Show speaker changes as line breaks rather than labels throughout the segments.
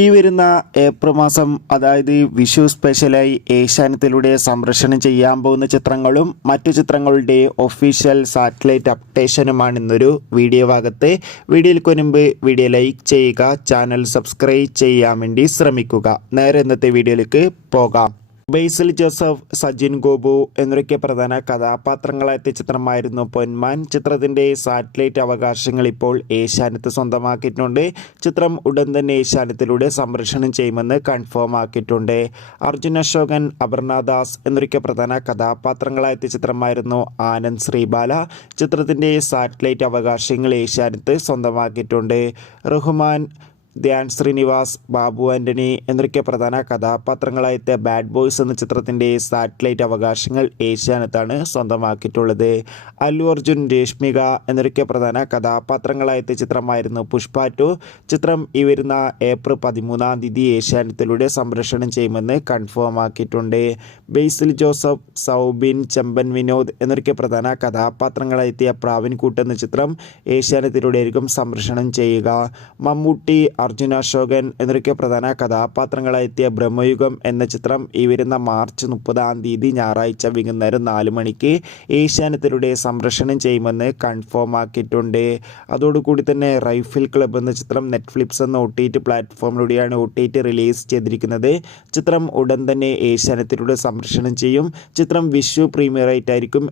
ഈ വരുന്ന ഏപ്രിൽ മാസം അതായത് വിഷു സ്പെഷ്യലായി ഏഷ്യാനത്തിലൂടെ സംരക്ഷണം ചെയ്യാൻ പോകുന്ന ചിത്രങ്ങളും മറ്റു ചിത്രങ്ങളുടെ ഒഫീഷ്യൽ സാറ്റലൈറ്റ് അപ്ഡേഷനുമാണ് ഇന്നൊരു വീഡിയോ ഭാഗത്ത്. വീഡിയോയിൽ മുൻപ് വീഡിയോ ലൈക്ക് ചെയ്യുക ചാനൽ സബ്സ്ക്രൈബ് ചെയ്യാൻ വേണ്ടി ശ്രമിക്കുക. നേരെ ഇന്നത്തെ വീഡിയോയിലേക്ക് പോകാം. ബേസിൽ ജോസഫ് സജിൻ ഗോപു എന്നിവരൊക്കെ പ്രധാന കഥാപാത്രങ്ങളായ ചിത്രമായിരുന്നു പൊന്മാൻ ചിത്രത്തിന്റെ സാറ്റലൈറ്റ് അവകാശങ്ങൾ ഇപ്പോൾ ഏഷ്യാനെറ്റ് സ്വന്തമാക്കിയിട്ടുണ്ട്. ചിത്രം ഉടൻ തന്നെ ഏഷ്യാനെറ്റിലൂടെ സംരക്ഷണം ചെയ്യുമെന്ന് കൺഫേം ആക്കിയിട്ടുണ്ട്. അർജുൻ അശോകൻ അപർണദാസ് എന്നിവരൊക്കെ പ്രധാന കഥാപാത്രങ്ങളായ ചിത്രമായിരുന്നു ആനന്ദ് ശ്രീബാല ചിത്രത്തിന്റെ സാറ്റലൈറ്റ് അവകാശങ്ങൾ ഏഷ്യാനെറ്റ് സ്വന്തമാക്കിയിട്ടുണ്ട്. റഹ്മാൻ ധ്യാൻ ശ്രീനിവാസ് ബാബു ആന്റണി എന്നൊക്കെ പ്രധാന കഥാപാത്രങ്ങളായത്തെ ബാഡ് ബോയ്സ് എന്ന ചിത്രത്തിന്റെ സാറ്റലൈറ്റ് അവകാശങ്ങൾ ഏഷ്യാനെത്താണ് സ്വന്തമാക്കിയിട്ടുള്ളത്. അല്ലു അർജുൻ രേഷ്മിക എന്നൊക്കെ പ്രധാന കഥാപാത്രങ്ങളായത്തെ ചിത്രമായിരുന്നു പുഷ്പ ടു. ചിത്രം ഈ വരുന്ന ഏപ്രിൽ പതിമൂന്നാം തീയതി ഏഷ്യാനത്തിലൂടെ സംരക്ഷണം ചെയ്യുമെന്ന് കൺഫേം ആക്കിയിട്ടുണ്ട്. ബേസിൽ ജോസഫ് സൗബിൻ ചെമ്പൻ വിനോദ് എന്നൊക്കെ പ്രധാന കഥാപാത്രങ്ങളായെത്തിയ പ്രാവിൻകൂട്ട് എന്ന ചിത്രം ഏഷ്യാനത്തിലൂടെ ആയിരിക്കും സംരക്ഷണം ചെയ്യുക. മമ്മൂട്ടി അർജുന അശോകൻ എന്നൊക്കെ പ്രധാന കഥാപാത്രങ്ങളായെത്തിയ ബ്രഹ്മയുഗം എന്ന ചിത്രം ഈ വരുന്ന മാർച്ച് മുപ്പതാം തീയതി ഞായറാഴ്ച വൈകുന്നേരം നാല് മണിക്ക് ഏഷ്യാനത്തിലൂടെ സംരക്ഷണം ചെയ്യുമെന്ന് കൺഫേം ആക്കിയിട്ടുണ്ട്. അതോടുകൂടി തന്നെ റൈഫിൾ ക്ലബ് എന്ന ചിത്രം നെറ്റ്ഫ്ലിക്സ് എന്ന ഒ ടി ടി പ്ലാറ്റ്ഫോമിലൂടെയാണ് ഒ ടി ടി റിലീസ് ചെയ്തിരിക്കുന്നത്. ചിത്രം ഉടൻ തന്നെ ഏഷ്യാനത്തിലൂടെ സംരക്ഷണം ചെയ്യും. ചിത്രം വിഷു പ്രീമിയർ ആയിട്ടായിരിക്കും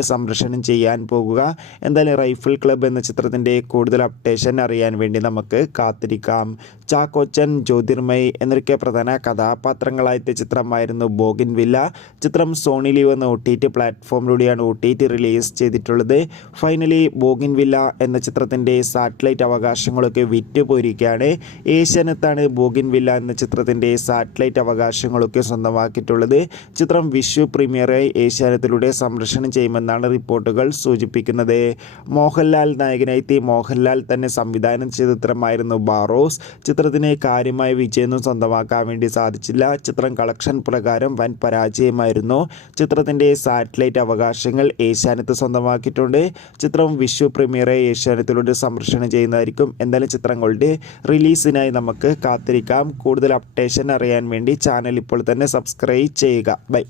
സംരക്ഷണം ചെയ്യാൻ പോകുക. എന്തായാലും റൈഫിൾ ക്ലബ് എന്ന ചിത്രത്തിന്റെ കൂടുതൽ അപ്ഡേഷൻ അറിയാൻ വേണ്ടി നമുക്ക് കാത്തിരിക്കാം matrikám, ചാക്കോച്ചൻ ജ്യോതിർമയി എന്നൊക്കെ പ്രധാന കഥാപാത്രങ്ങളായിട്ട് ചിത്രമായിരുന്നു ബോഗിൻ വില്ല. ചിത്രം സോണി ലീവ് എന്ന ഒ ടി ടി പ്ലാറ്റ്ഫോമിലൂടെയാണ് ഒ ടി ടി റിലീസ് ചെയ്തിട്ടുള്ളത്. ഫൈനലി ബോഗിൻ വില്ല എന്ന ചിത്രത്തിന്റെ സാറ്റലൈറ്റ് അവകാശങ്ങളൊക്കെ വിറ്റുപോയിരിക്കുകയാണ്. ഏഷ്യാനെത്താണ് ബോഗിൻ വില്ല എന്ന ചിത്രത്തിന്റെ സാറ്റലൈറ്റ് അവകാശങ്ങളൊക്കെ സ്വന്തമാക്കിയിട്ടുള്ളത്. ചിത്രം വിഷു പ്രീമിയറായി ഏഷ്യാനത്തിലൂടെ സംരക്ഷണം ചെയ്യുമെന്നാണ് റിപ്പോർട്ടുകൾ സൂചിപ്പിക്കുന്നത്. മോഹൻലാൽ നായകനായി മോഹൻലാൽ തന്നെ സംവിധാനം ചെയ്ത ചിത്രമായിരുന്നു ബാറോസ്. ചിത്രത്തിന് കാര്യമായ വിജയമൊന്നും സ്വന്തമാക്കാൻ വേണ്ടി സാധിച്ചില്ല. ചിത്രം കളക്ഷൻ പ്രകാരം വൻ പരാജയമായിരുന്നു. ചിത്രത്തിന്റെ സാറ്റലൈറ്റ് അവകാശങ്ങൾ ഏഷ്യാനെറ്റ് സ്വന്തമാക്കിയിട്ടുണ്ട്. ചിത്രം വിഷു പ്രീമിയറെ ഏഷ്യാനെറ്റിലൂടെ സംരക്ഷണം ചെയ്യുന്നതായിരിക്കും. എന്തായാലും ചിത്രങ്ങളുടെ റിലീസിനായി നമുക്ക് കാത്തിരിക്കാം. കൂടുതൽ അപ്ഡേഷൻ അറിയാൻ വേണ്ടി ചാനൽ ഇപ്പോൾ തന്നെ സബ്സ്ക്രൈബ് ചെയ്യുക. ബൈ.